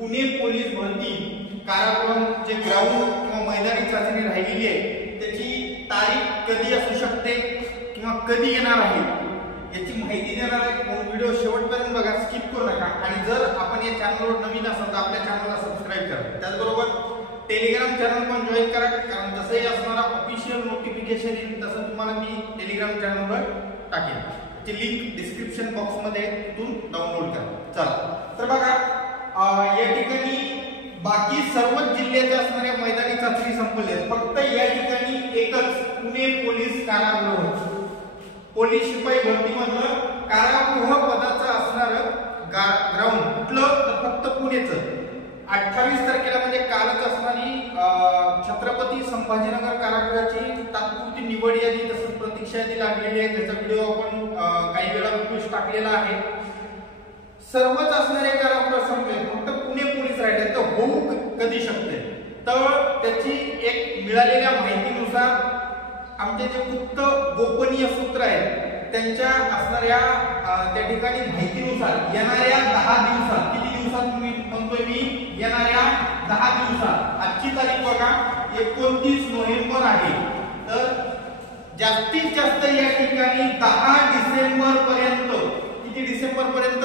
Pune police भरती कारागृह जे ग्राउंड किंवा मैदानी चाचणी राहिलेली आहे त्याची तारीख कधी असू शकते किंवा कधी येणार आहे याची माहिती देणार आहे। व्हिडिओ शेवटपर्यंत बघा, स्किप करू नका। आणि जर आपण या चॅनलवर नवीन असाल तर आपल्या चॅनलला सबस्क्राइब करा, त्याचबरोबर टेलिग्राम चॅनल पण जॉईन करा, कारण तसंही असणारा ऑफिशियल नोटिफिकेशन येईल तसं तुम्हाला मी टेलिग्राम चॅनलवर टाकेन, ती लिंक डिस्क्रिप्शन बॉक्स मध्ये तिथून डाउनलोड करा। चला तर बघा, या ठिकाणी बाकी सर्वच जिल्ह्यात असणाऱ्या मैदानी चाचणी संपल्या, फक्त या ठिकाणी एकच पुणे पोलीस कारागृह पोलीस शिपाई भरती मधलं कारागृह पदाचं असणार ग्राउंड कुठलं तर फक्त पुणेचं 28 तारखेला म्हणजे कालच असणारी छत्रपती संभाजीनगर कारागृहाची तात्पुरती निवड यादी तसंच प्रतीक्षा यादी लागलेली आहे, त्याचा व्हिडिओ आपण काही वेळापूर्वीच टाकलेला आहे। सर्वच असणारे कारागृह संपले, फक्त पुणे पोलीस राहिले, तर होऊ कधी शकते तर त्याची एक मिळालेल्या माहितीनुसार आमचे जे गुप्त गोपनीय सूत्र आहेत त्यांच्या असणाऱ्या त्या ठिकाणी माहितीनुसार येणाऱ्या 10 दिवसात, किती दिवसात तुम्ही म्हणतोय मी, येणाऱ्या 10 दिवसात, आजची तारीख बघा 29 नोव्हेंबर आहे, तर जास्तीत जास्त या ठिकाणी 10 डिसेंबर पर्यंत, किती डिसेंबर पर्यंत,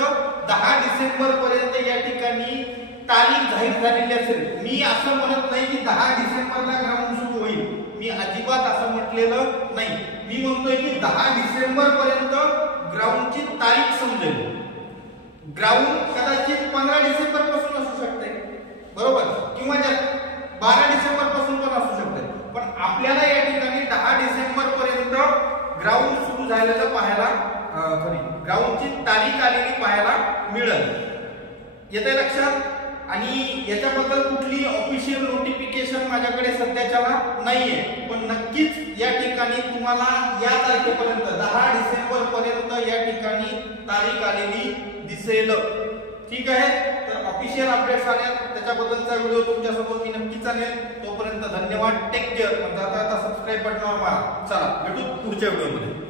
10 डिसेंबर पर्यंत या ठिकाणी तारीख जाहीर झालेली असेल। मी असं म्हणत नाही की 10 डिसेंबरला ग्राउंड सुरू होईल, मी अजिबात असं म्हटलेलं नाही, मी म्हणतोय की 10 डिसेंबर पर्यंत ग्राउंडची तारीख समजेल। ग्राउंड कदाचित 15 डिसेंबर पासून असू शकते, बरोबर, किंवा 12 डिसेंबर पासून पण असू शकते, पण आपल्याला या ठिकाणी 10 डिसेंबर पर्यंत ग्राउंड सुरू झालेलं पाहायला, ग्राउंडची तारीख आलेली पाहायला मिळेल, येते लक्षात। आणि याच्याबद्दल कुठली ऑफिशियल नोटिफिकेशन माझ्याकडे सध्याच्याला नाहीये, पण नक्कीच या ठिकाणी तुम्हाला या तारखेपर्यंत 10 डिसेंबर पर्यंत या ठिकाणी तारीख आलेली दिसेल, ठीक आहे। तर ऑफिशियल अपडेट्स आले त्याच्याबद्दलचा व्हिडिओ तुमच्यासमोर मी नक्कीच आणेन, तोपर्यंत धन्यवाद, टेक केअर। आता सबस्क्राइब बटनावर मारा। चला भेटू पुढच्या व्हिडिओमध्ये।